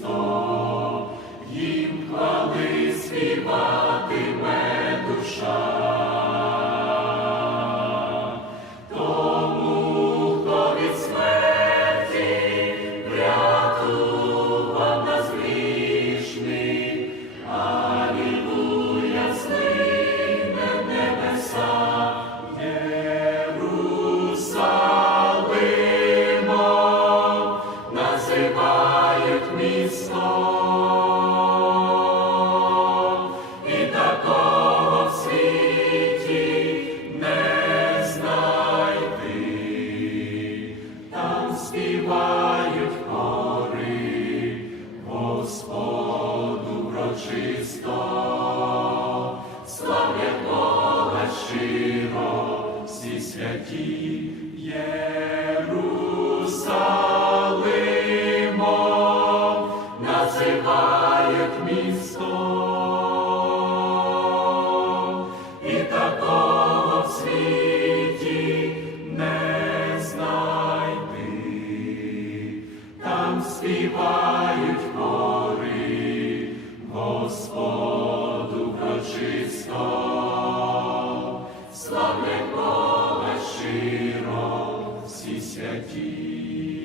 Oh. співають хори, Господу врочисто, славлять Бога всі святі Єрусалимо, називають місто. Бога щиро всі святі.